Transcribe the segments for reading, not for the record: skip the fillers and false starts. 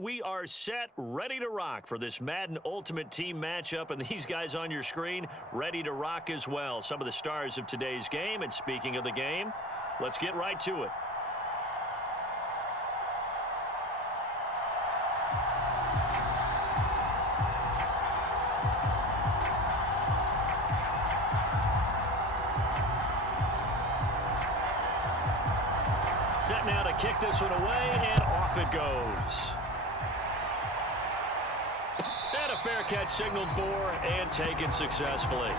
we are set, ready to rock for this Madden Ultimate Team matchup, and these guys on your screen ready to rock as well. Some of the stars of today's game, and speaking of the game, let's get right to it. Set now to kick this one away, and off it goes. And a fair catch signaled for and taken successfully.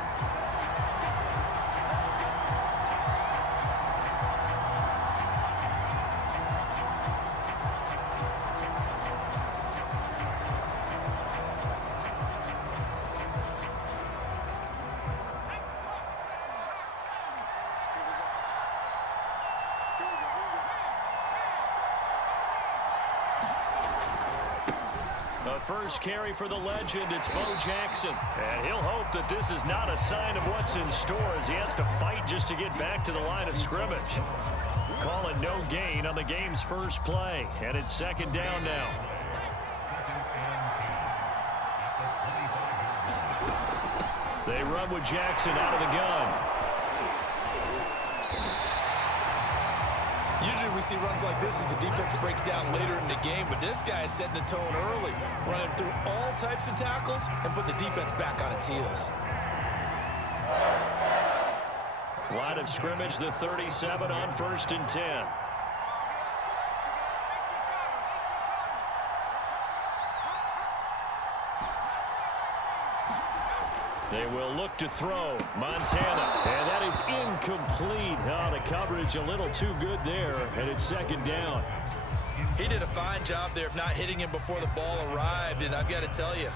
The first carry for the legend, it's Bo Jackson. And he'll hope that this is not a sign of what's in store as he has to fight just to get back to the line of scrimmage. Call it no gain on the game's first play. And it's second down now. They run with Jackson out of the gun. Usually we see runs like this as the defense breaks down later in the game, but this guy is setting the tone early, running through all types of tackles and put the defense back on its heels. Line of scrimmage, the 37 on 1st and 10. They will look to throw. Montana. And that is incomplete. Oh, the coverage a little too good there. And it's second down. He did a fine job there of not hitting him before the ball arrived. And I've got to tell you,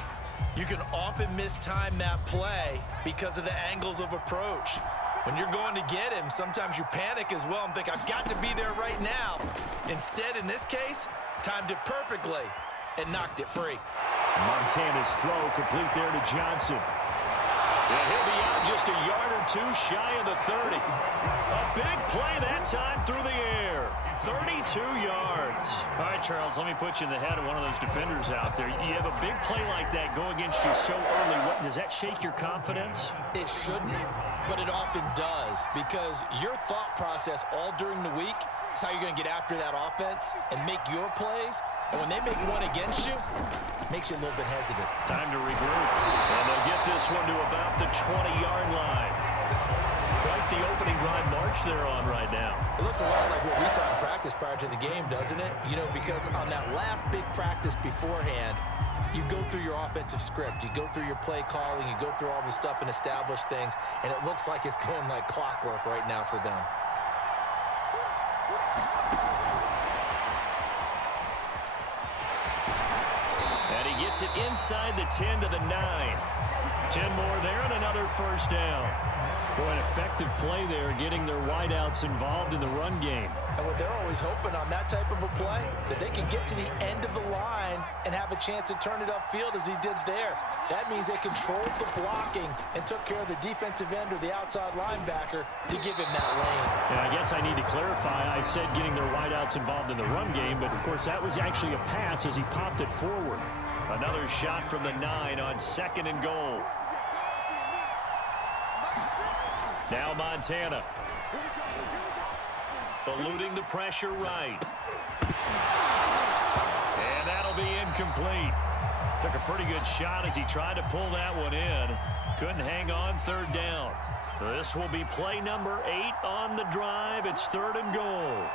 you can often mistime that play because of the angles of approach. When you're going to get him, sometimes you panic as well and think, I've got to be there right now. Instead, in this case, timed it perfectly and knocked it free. Montana's throw complete there to Johnson. And he'll be out just a yard or two shy of the 30. A big play that time through the air. 32 yards. All right, Charles, let me put you in the head of one of those defenders out there. You have a big play like that go against you so early. Does that shake your confidence? It shouldn't, but it often does, because your thought process all during the week is how you're going to get after that offense and make your plays. And when they make one against you, it makes you a little bit hesitant. Time to regroup. And they'll get this one to about the 20-yard line. Quite the opening drive march they're on right now. It looks a lot like what we saw in practice prior to the game, doesn't it? You know, because on that last big practice beforehand, you go through your offensive script. You go through your play calling. You go through all the stuff and establish things. And it looks like it's going like clockwork right now for them. And he gets it inside the 10 to the 9. 10 more there and another first down. Boy, an effective play there, getting their wideouts involved in the run game. And what they're always hoping on that type of a play, that they can get to the end of the line and have a chance to turn it upfield as he did there. That means they controlled the blocking and took care of the defensive end or the outside linebacker to give him that lane. And I guess I need to clarify. I said getting their wideouts involved in the run game, but of course that was actually a pass as he popped it forward. Another shot from the 9 on 2nd and goal. Now Montana. Eluding the pressure right. And that'll be incomplete. Took a pretty good shot as he tried to pull that one in. Couldn't hang on 3rd down. This will be play number 8 on the drive. It's 3rd and goal.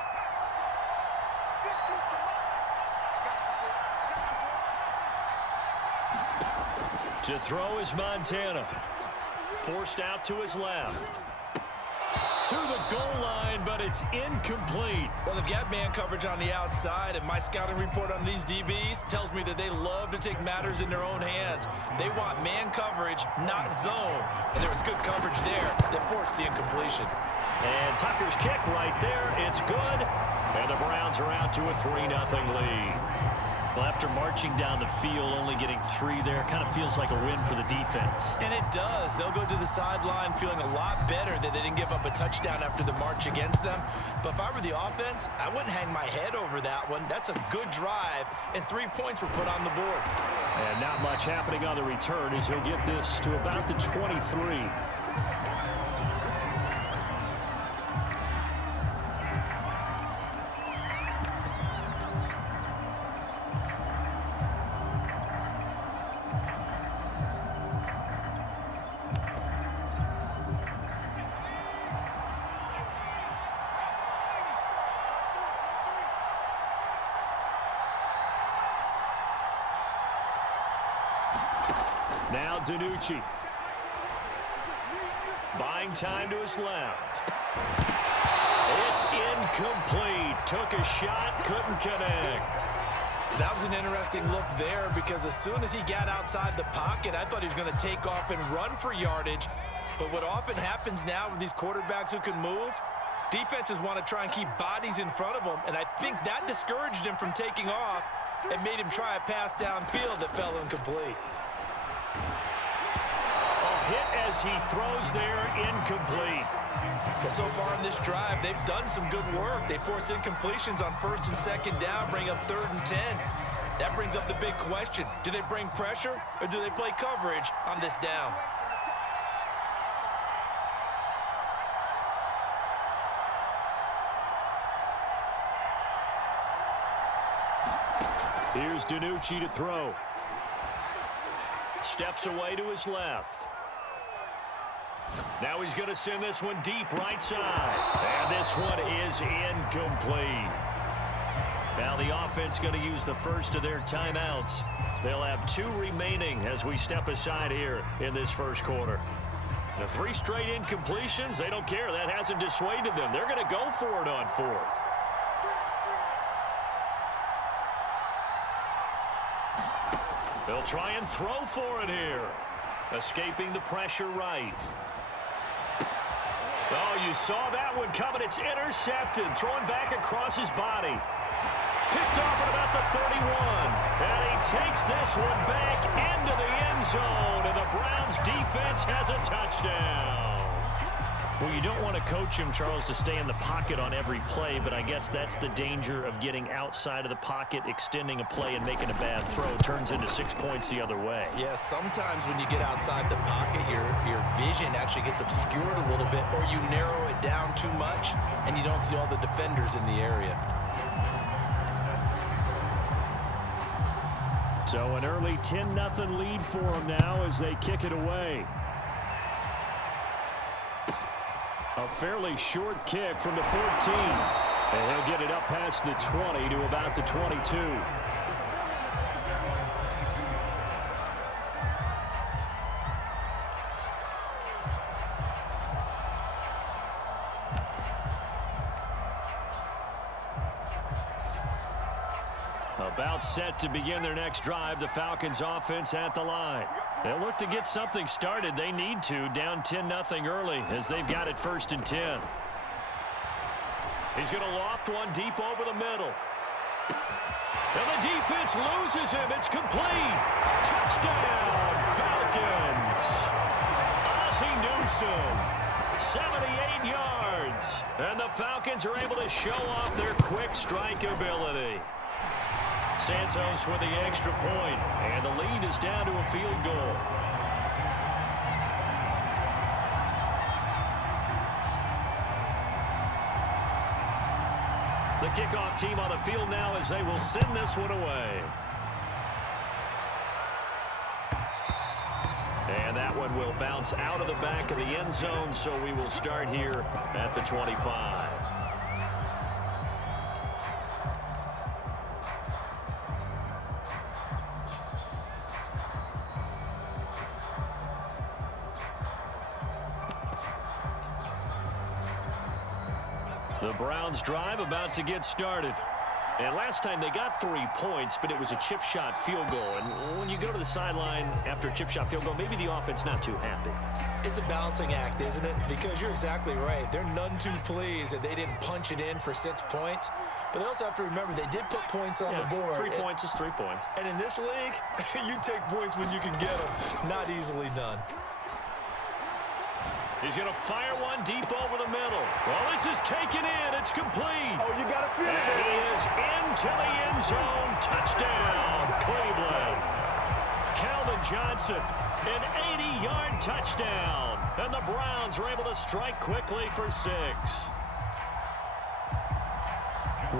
To throw is Montana. Forced out to his left. To the goal line, but it's incomplete. Well, they've got man coverage on the outside, and my scouting report on these DBs tells me that they love to take matters in their own hands. They want man coverage, not zone. And there was good coverage there that forced the incompletion. And Tucker's kick right there. It's good. And the Browns are out to a 3-0 lead. Well, after marching down the field, only getting 3 there, kind of feels like a win for the defense. And it does. They'll go to the sideline feeling a lot better that they didn't give up a touchdown after the march against them. But if I were the offense, I wouldn't hang my head over that one. That's a good drive, and 3 points were put on the board. And not much happening on the return as he'll get this to about the 23. Now DiNucci. Buying time to his left. It's incomplete. Took a shot, couldn't connect. That was an interesting look there because as soon as he got outside the pocket, I thought he was going to take off and run for yardage. But what often happens now with these quarterbacks who can move, defenses want to try and keep bodies in front of them, and I think that discouraged him from taking off and made him try a pass downfield that fell incomplete. Hit as he throws there, incomplete. Well, so far in this drive, they've done some good work. They force incompletions on 1st and 2nd down, bring up 3rd and 10. That brings up the big question. Do they bring pressure or do they play coverage on this down? Here's DiNucci to throw. Steps away to his left. Now he's going to send this one deep right side. And this one is incomplete. Now the offense going to use the first of their timeouts. They'll have 2 remaining as we step aside here in this first quarter. The 3 straight incompletions, they don't care. That hasn't dissuaded them. They're going to go for it on 4th. They'll try and throw for it here. Escaping the pressure right. Oh, you saw that one coming. It's intercepted. Thrown back across his body. Picked off at about the 31. And he takes this one back into the end zone. And the Browns defense has a touchdown. Well, you don't want to coach him, Charles, to stay in the pocket on every play, but I guess that's the danger of getting outside of the pocket, extending a play, and making a bad throw. Turns into 6 points the other way. Yeah, sometimes when you get outside the pocket, your vision actually gets obscured a little bit, or you narrow it down too much, and you don't see all the defenders in the area. So an early 10-0 lead for them now as they kick it away. A fairly short kick from the 14. And he'll get it up past the 20 to about the 22. About set to begin their next drive. The Falcons offense at the line. They'll look to get something started. They need to. Down 10-0 early as they've got it 1st and 10. He's going to loft one deep over the middle. And the defense loses him. It's complete. Touchdown, Falcons. Ozzie Newsome, 78 yards. And the Falcons are able to show off their quick strike ability. Santos with the extra point, and the lead is down to a field goal. The kickoff team on the field now as they will send this one away. And that one will bounce out of the back of the end zone, so we will start here at the 25. The Browns drive about to get started. And last time they got 3 points, but it was a chip shot field goal. And when you go to the sideline after a chip shot field goal, maybe the offense not too happy. It's a balancing act, isn't it? Because you're exactly right. They're none too pleased that they didn't punch it in for 6 points. But they also have to remember they did put points on the board. 3 points is 3 points. And in this league, you take points when you can get them. Not easily done. He's going to fire one deep over the middle. Well, this is taken in. It's complete. Oh, you got to feel it. And he is into the end zone. Touchdown, Cleveland. Calvin Johnson, an 80-yard touchdown. And the Browns were able to strike quickly for 6.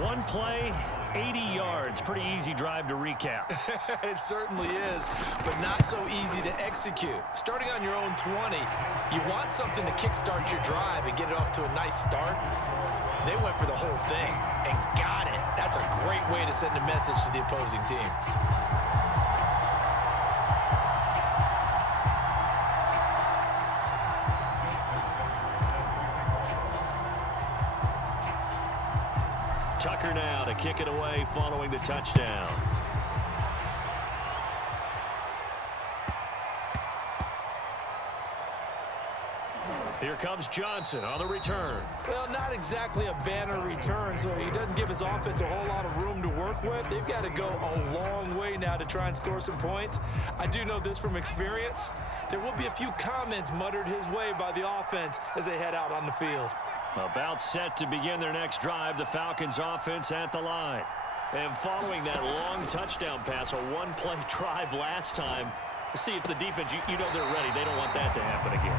One play, 80 yards. Pretty easy drive to recap. It certainly is, but not so easy to execute. Starting on your own 20, you want something to kickstart your drive and get it off to a nice start. They went for the whole thing and got it. That's a great way to send a message to the opposing team. Tucker now to kick it away following the touchdown. Here comes Johnson on the return. Well, not exactly a banner return, so he doesn't give his offense a whole lot of room to work with. They've got to go a long way now to try and score some points. I do know this from experience. There will be a few comments muttered his way by the offense as they head out on the field. About set to begin their next drive, the Falcons offense at the line. And following that long touchdown pass, a one-play drive last time, see if the defense, you know they're ready. They don't want that to happen again.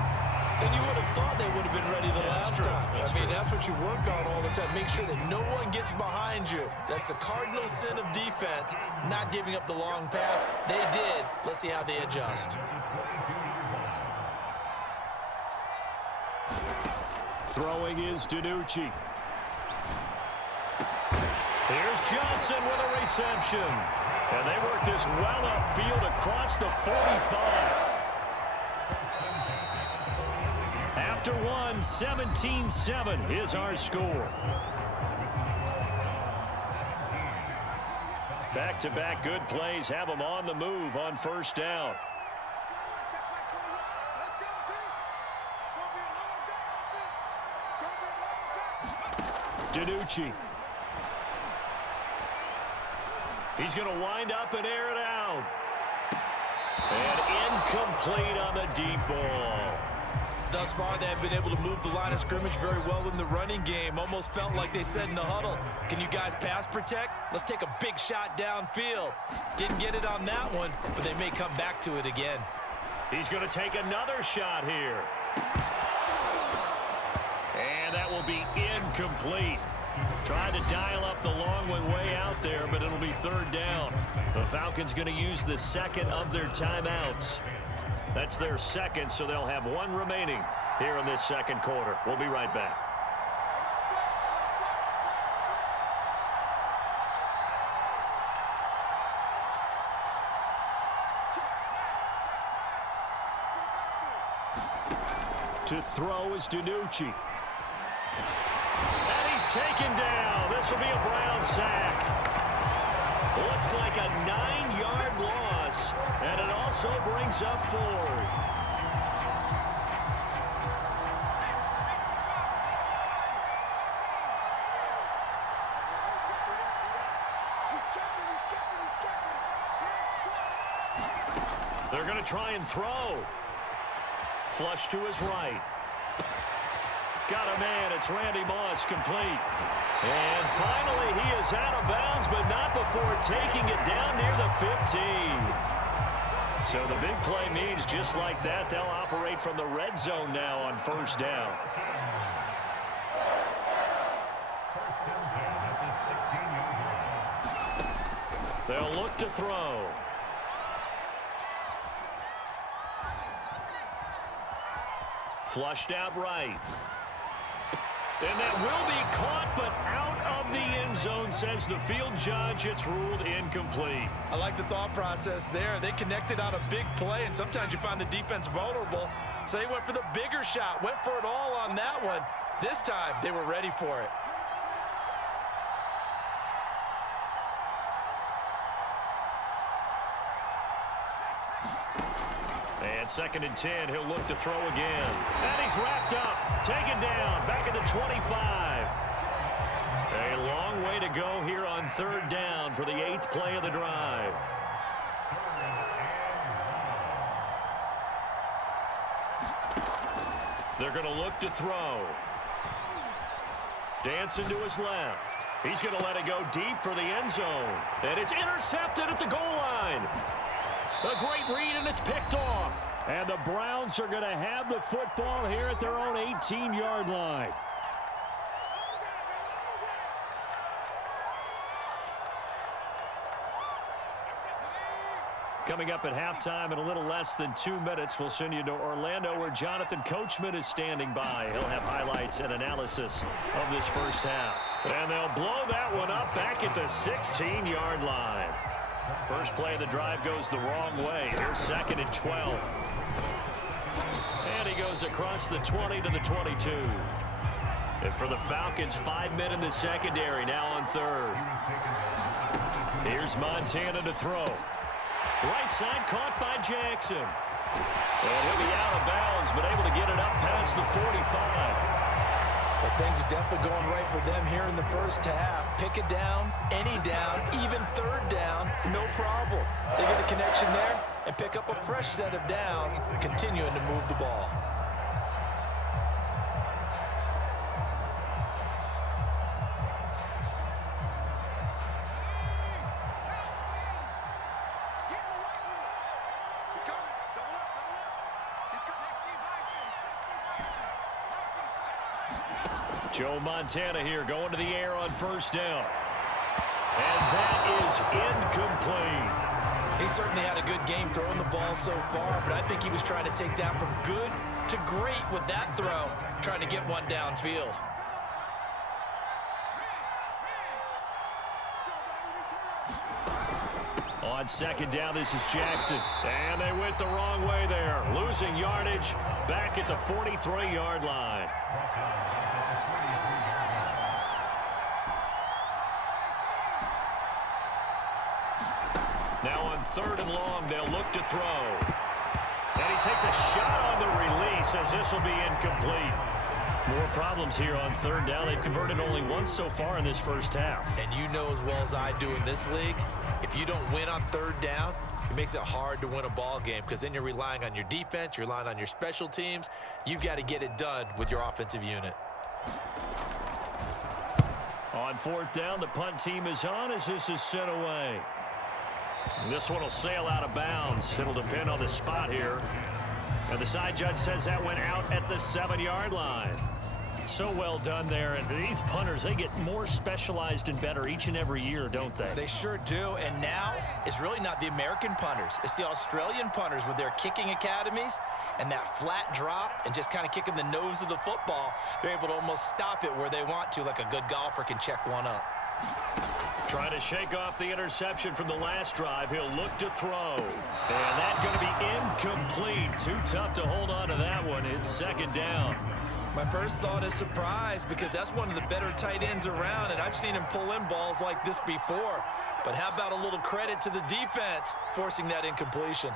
And you would have thought they would have been ready the last time. That's what you work on all the time. Make sure that no one gets behind you. That's the cardinal sin of defense, not giving up the long pass. They did. Let's see how they adjust. Throwing is DiNucci. Here's Johnson with a reception. And they work this well upfield across the 45. After one, 17-7 is our score. Back-to-back good plays have them on the move on first down. DiNucci. He's going to wind up and air it out. And incomplete on the deep ball. Thus far, they have been able to move the line of scrimmage very well in the running game. Almost felt like they said in the huddle, can you guys pass protect? Let's take a big shot downfield. Didn't get it on that one, but they may come back to it again. He's going to take another shot here. And that will be incomplete. Tried to dial up the long one way out there, but it'll be third down. The Falcons going to use the second of their timeouts. That's their second, so they'll have one remaining here in this second quarter. We'll be right back. To throw is DiNucci. And he's taken down. This will be a Brown sack. Looks like a 9-yard loss, and it also brings up fourth. They're going to try and throw. Flush to his right. Got a man. It's Randy Moss, complete. And finally, he is out of bounds, but not before taking it down near the 15. So the big play means just like that, they'll operate from the red zone now on first down. They'll look to throw. Flushed out right. And that will be caught, but out of the end zone, says the field judge. It's ruled incomplete. I like the thought process there. They connected on a big play, and sometimes you find the defense vulnerable. So they went for the bigger shot, went for it all on that one. This time, they were ready for it. And 2nd and 10, he'll look to throw again. And he's wrapped up, taken down, back at the 25. A long way to go here on 3rd down for the 8th play of the drive. They're going to look to throw. Dancing to his left. He's going to let it go deep for the end zone. And it's intercepted at the goal line. A great read, and it's picked off. And the Browns are going to have the football here at their own 18-yard line. Coming up at halftime in a little less than 2 minutes, we'll send you to Orlando where Jonathan Coachman is standing by. He'll have highlights and analysis of this first half. And they'll blow that one up back at the 16-yard line. First play of the drive goes the wrong way. Here's 2nd and 12. And he goes across the 20 to the 22. And for the Falcons, 5 men in the secondary now on 3rd. Here's Montana to throw. Right side caught by Jackson. And he'll be out of bounds, but able to get it up past the 45. Well, things are definitely going right for them here in the first half. Pick it down, any down, even 3rd down, no problem. They get a connection there and pick up a fresh set of downs, continuing to move the ball. Joe Montana here going to the air on 1st down. And that is incomplete. He certainly had a good game throwing the ball so far, but I think he was trying to take that from good to great with that throw, trying to get one downfield. On 2nd down, this is Jackson. And they went the wrong way there. Losing yardage back at the 43-yard line. Now on 3rd and long, they'll look to throw. And he takes a shot on the release as this will be incomplete. More problems here on 3rd down. They've converted only once so far in this first half. And you know as well as I do in this league, if you don't win on 3rd down, it makes it hard to win a ball game because then you're relying on your defense, you're relying on your special teams. You've got to get it done with your offensive unit. On 4th down, the punt team is on as this is sent away. This one will sail out of bounds. It'll depend on the spot here. And the side judge says that went out at the 7-yard line. So well done there. And these punters, they get more specialized and better each and every year, don't they? They sure do. And now it's really not the American punters. It's the Australian punters with their kicking academies and that flat drop and just kind of kicking the nose of the football. They're able to almost stop it where they want to, like a good golfer can check one up. Trying to shake off the interception from the last drive. He'll look to throw. And that's going to be incomplete. Too tough to hold on to that one. It's 2nd down. My first thought is surprise because that's one of the better tight ends around, and I've seen him pull in balls like this before. But how about a little credit to the defense forcing that incompletion?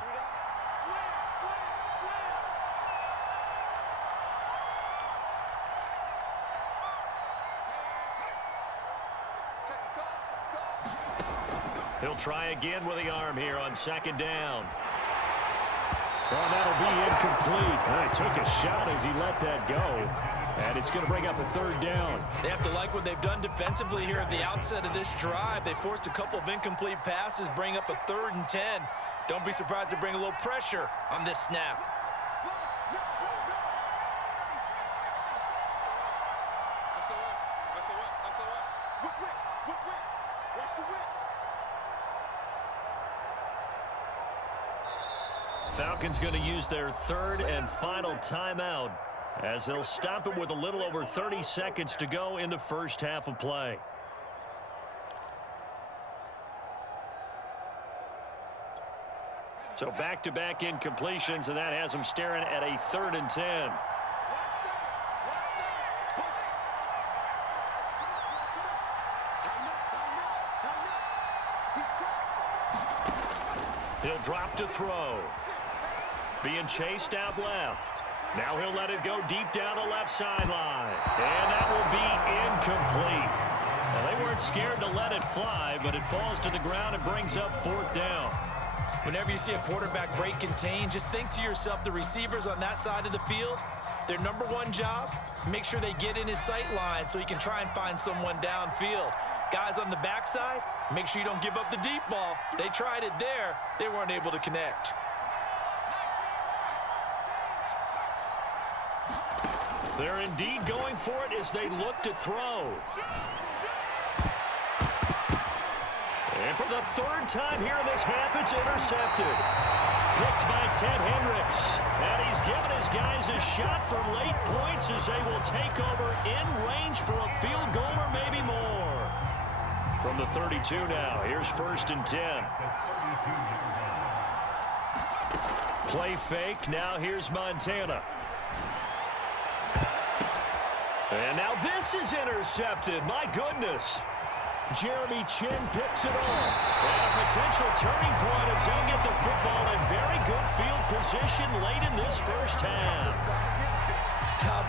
He'll try again with the arm here on 2nd down. Well, that'll be incomplete. Well, he took a shot as he let that go. And it's going to bring up a 3rd down. They have to like what they've done defensively here at the outset of this drive. They forced a couple of incomplete passes, bring up a 3rd and 10. Don't be surprised to bring a little pressure on this snap. Falcons going to use their 3rd and final timeout as they'll stop it with a little over 30 seconds to go in the first half of play. So back-to-back incompletions, and that has them staring at a 3rd and 10. He'll drop to throw. being chased out left. Now he'll let it go deep down the left sideline. And that will be incomplete. Now, they weren't scared to let it fly, but it falls to the ground and brings up 4th down. Whenever you see a quarterback break contain, just think to yourself, the receivers on that side of the field, their number one job, make sure they get in his sight line so he can try and find someone downfield. Guys on the backside, make sure you don't give up the deep ball. They tried it there. They weren't able to connect. They're indeed going for it as they look to throw. And for the 3rd time here in this half, it's intercepted. Picked by Ted Hendricks. And he's given his guys a shot for late points as they will take over in range for a field goal or maybe more. From the 32 now, here's 1st and 10. Play fake, now here's Montana. And now this is intercepted. My goodness. Jeremy Chin picks it off. And a potential turning point as they get the football in very good field position late in this first half.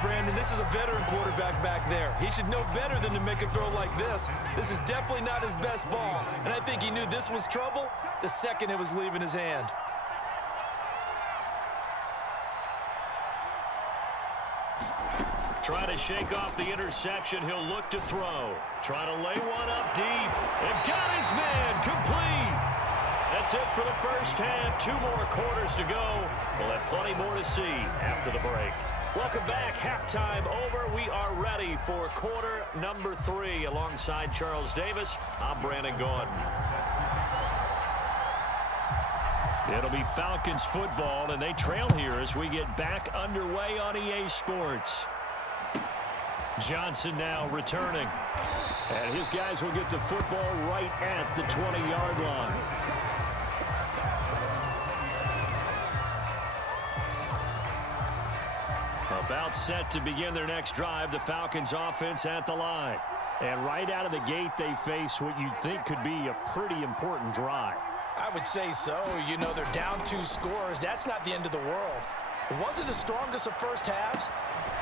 Brandon, this is a veteran quarterback back there. He should know better than to make a throw like this. This is definitely not his best ball. And I think he knew this was trouble the second it was leaving his hand. Trying to shake off the interception. He'll look to throw. Trying to lay one up deep. And got his man complete. That's it for the first half. 2 more quarters to go. We'll have plenty more to see after the break. Welcome back. Halftime over. We are ready for quarter number 3. Alongside Charles Davis, I'm Brandon Gordon. It'll be Falcons football, and they trail here as we get back underway on EA Sports. Johnson now returning. And his guys will get the football right at the 20-yard line. About set to begin their next drive, the Falcons offense at the line. And right out of the gate, they face what you'd think could be a pretty important drive. I would say so. You know, they're down 2 scores. That's not the end of the world. It wasn't the strongest of first halves.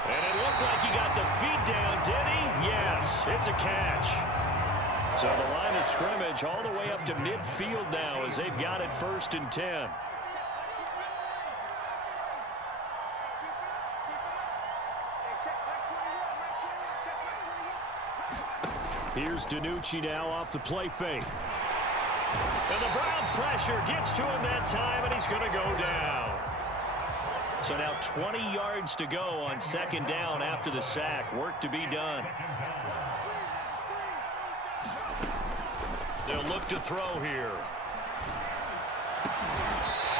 And it looked like he got the feet down, did he? Yes, it's a catch. So the line of scrimmage all the way up to midfield now as they've got it 1st and 10. Here's DiNucci now off the play fake. And the Browns pressure gets to him that time, and he's going to go down. So now 20 yards to go on 2nd down after the sack. Work to be done. They'll look to throw here.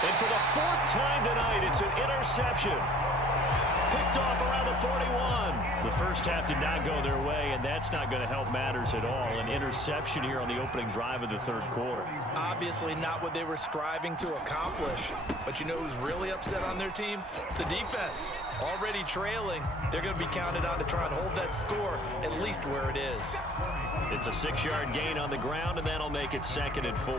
And for the 4th time tonight, it's an interception. Picked off around the 41. The first half did not go their way, and that's not going to help matters at all. An interception here on the opening drive of the 3rd quarter. Obviously not what they were striving to accomplish. But you know who's really upset on their team? The defense. Already trailing. They're going to be counted on to try and hold that score at least where it is. It's a 6-yard gain on the ground, and that'll make it 2nd and 4.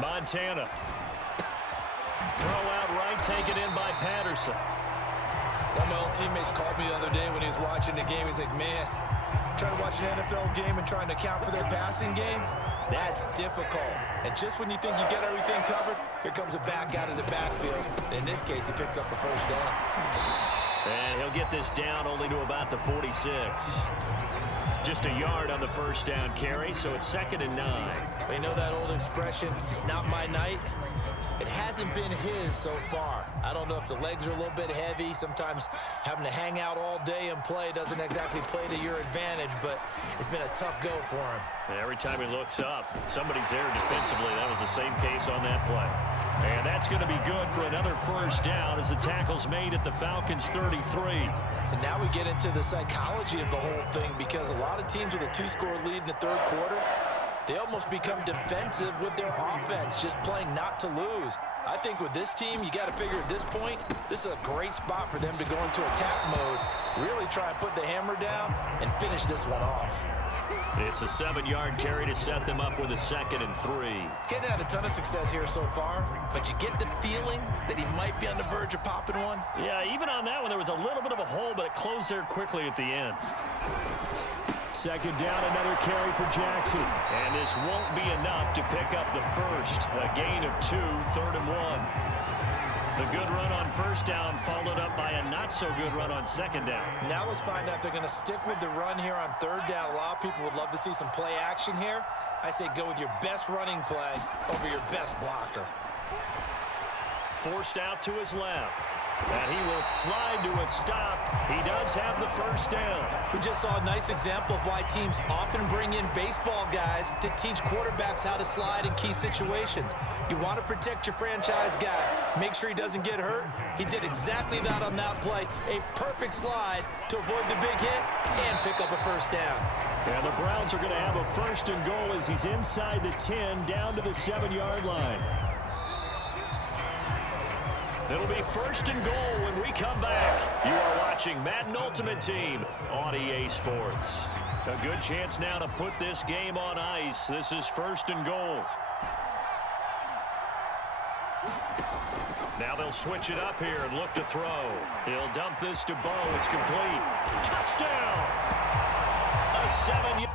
Montana. Throw out right, taken in by Patterson. One of my old teammates called me the other day when he was watching the game. He's like, man, trying to watch an NFL game and trying to account for their passing game, that's difficult. And just when you think you get everything covered, here comes a back out of the backfield. In this case, he picks up a 1st down. And he'll get this down only to about the 46. Just a yard on the 1st down carry, so it's 2nd and 9. You know that old expression, it's not my night? It hasn't been his so far. I don't know if the legs are a little bit heavy. Sometimes having to hang out all day and play doesn't exactly play to your advantage, but it's been a tough go for him. And every time he looks up, somebody's there defensively. That was the same case on that play. And that's going to be good for another 1st down as the tackle's made at the Falcons' 33. And now we get into the psychology of the whole thing, because a lot of teams with a 2-score lead in the 3rd quarter, they almost become defensive with their offense, just playing not to lose. I think with this team, you got to figure at this point, this is a great spot for them to go into attack mode Really try and put the hammer down and finish this one off. It's a 7-yard carry to set them up with a 2nd and 3. Getting had a ton of success here so far, but you get the feeling that he might be on the verge of popping one. Yeah, even on that one, there was a little bit of a hole, but it closed there quickly at the end. 2nd down, another carry for Jackson. And this won't be enough to pick up the first. A gain of 2, 3rd and 1. The good run on 1st down followed up by a not-so-good run on 2nd down. Now let's find out if they're going to stick with the run here on 3rd down. A lot of people would love to see some play action here. I say go with your best running play over your best blocker. Forced out to his left. And he will slide to a stop. He does have the 1st down. We just saw a nice example of why teams often bring in baseball guys to teach quarterbacks how to slide in key situations. You want to protect your franchise guy. Make sure he doesn't get hurt. He did exactly that on that play. A perfect slide to avoid the big hit and pick up a 1st down. And the Browns are going to have a 1st and goal as he's inside the 10 down to the 7-yard line. It'll be 1st and goal when we come back. You are watching Madden Ultimate Team on EA Sports. A good chance now to put this game on ice. This is 1st and goal. Now they'll switch it up here and look to throw. He'll dump this to Bo. It's complete. Touchdown! A 7-yard.